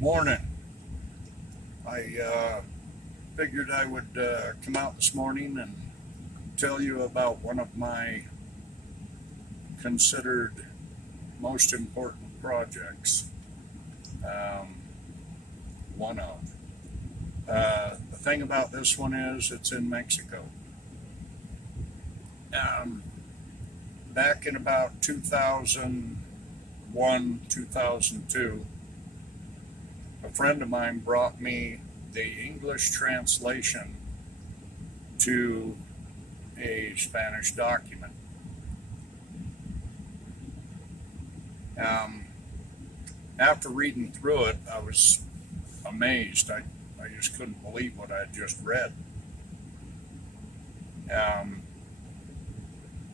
Morning. I figured I would come out this morning and tell you about one of my considered most important projects. Um, one of. The thing about this one is it's in Mexico. Um, Back in about 2001, 2002, a friend of mine brought me the English translation to a Spanish document. After reading through it, I was amazed. I just couldn't believe what I had just read.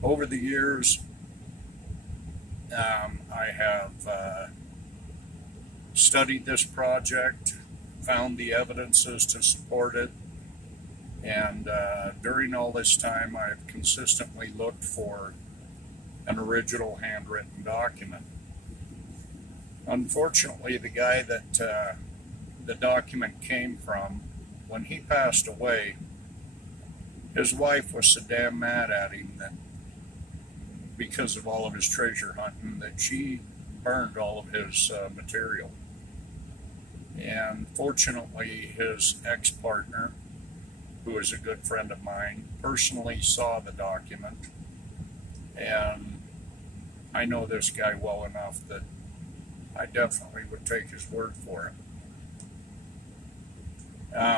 Over the years, I have studied this project, found the evidences to support it, and during all this time I've consistently looked for an original handwritten document. Unfortunately, the guy that the document came from, when he passed away, his wife was so damn mad at him that because of all of his treasure hunting that she burned all of his material. And fortunately, his ex-partner, who is a good friend of mine, personally saw the document. And I know this guy well enough that I definitely would take his word for it.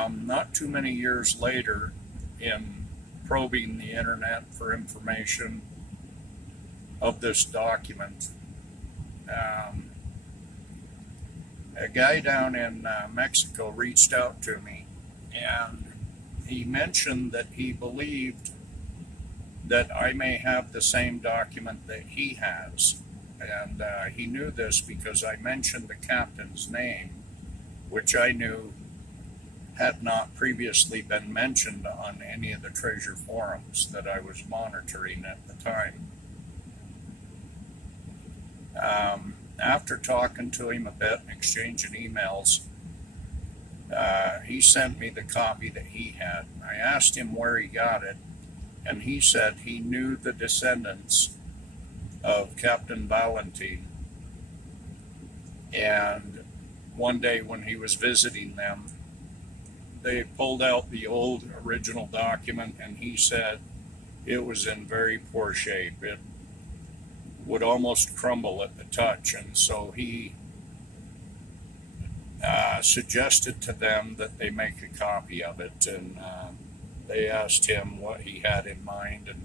Not too many years later, in probing the internet for information of this document, a guy down in Mexico reached out to me, and he mentioned that he believed that I may have the same document that he has. And he knew this because I mentioned the captain's name, which I knew had not previously been mentioned on any of the treasure forums that I was monitoring at the time. After talking to him a bit and exchanging emails, he sent me the copy that he had. I asked him where he got it, and he said he knew the descendants of Captain Valentin, and one day when he was visiting them, they pulled out the old original document, and he said it was in very poor shape. It would almost crumble at the touch, and so he suggested to them that they make a copy of it, and they asked him what he had in mind, and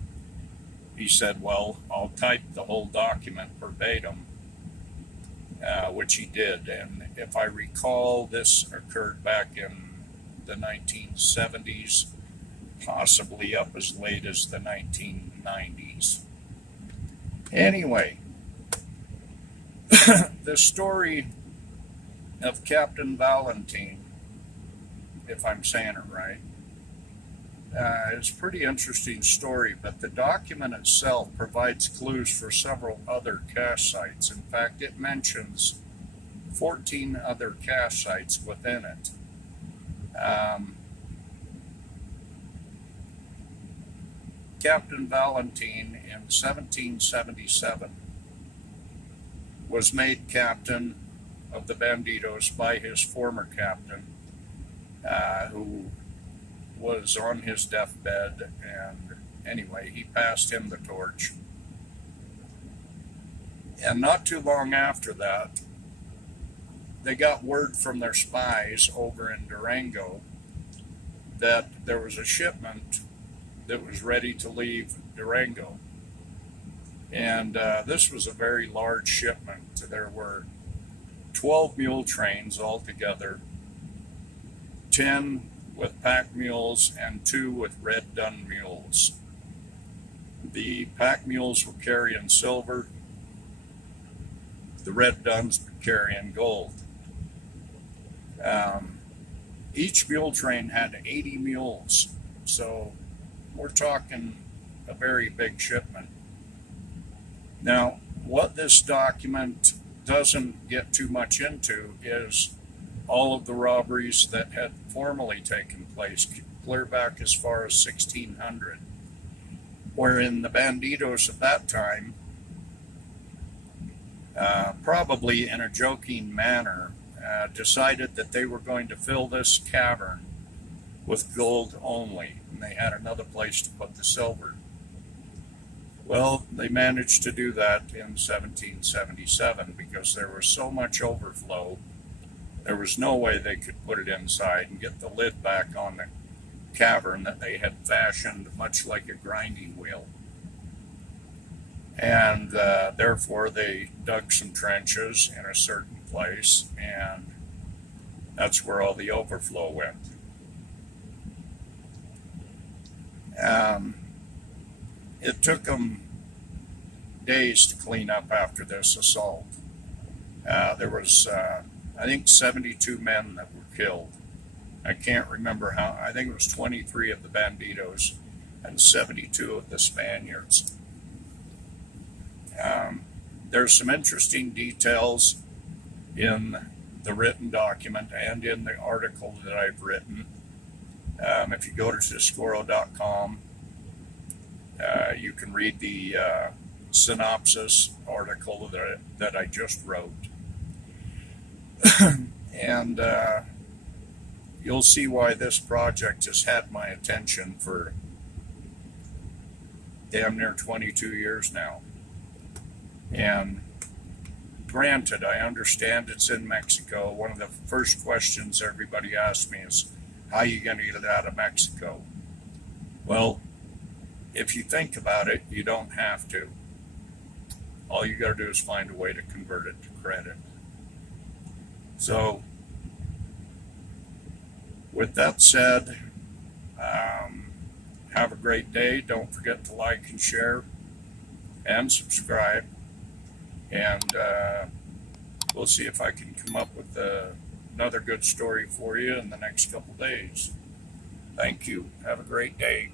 he said, well, I'll type the whole document verbatim, which he did. And if I recall, this occurred back in the 1970s, possibly up as late as the 1990s. Anyway, the story of Captain Valentin, if I'm saying it right, it's a pretty interesting story, but the document itself provides clues for several other cache sites. In fact, it mentions 14 other cache sites within it. Captain Valentin in 1777 was made captain of the Bandidos by his former captain, who was on his deathbed, and anyway, he passed him the torch. And not too long after that, they got word from their spies over in Durango that there was a shipment that was ready to leave Durango. And this was a very large shipment. There were 12 mule trains altogether, 10 with pack mules and 2 with red dun mules. The pack mules were carrying silver, the red duns were carrying gold. Each mule train had 80 mules, so we're talking a very big shipment. Now, what this document doesn't get too much into is all of the robberies that had formerly taken place, clear back as far as 1600, wherein the banditos at that time, probably in a joking manner, decided that they were going to fill this cavern with gold only, and they had another place to put the silver. Well, they managed to do that in 1777 because there was so much overflow. There was no way they could put it inside and get the lid back on the cavern that they had fashioned much like a grinding wheel. And therefore they dug some trenches in a certain place, and that's where all the overflow went. It took them days to clean up after this assault. There was, I think, 72 men that were killed. I can't remember how. I think it was 23 of the banditos and 72 of the Spaniards. There's some interesting details in the written document and in the article that I've written. If you go to Castrellon.com, you can read the synopsis article that I just wrote. And you'll see why this project has had my attention for damn near 22 years now. And granted, I understand it's in Mexico. One of the first questions everybody asks me is, how are you going to get it out of Mexico? Well, if you think about it, you don't have to. All you got to do is find a way to convert it to credit. So, with that said, have a great day. Don't forget to like and share and subscribe. And we'll see if I can come up with another good story for you in the next couple days. Thank you. Have a great day.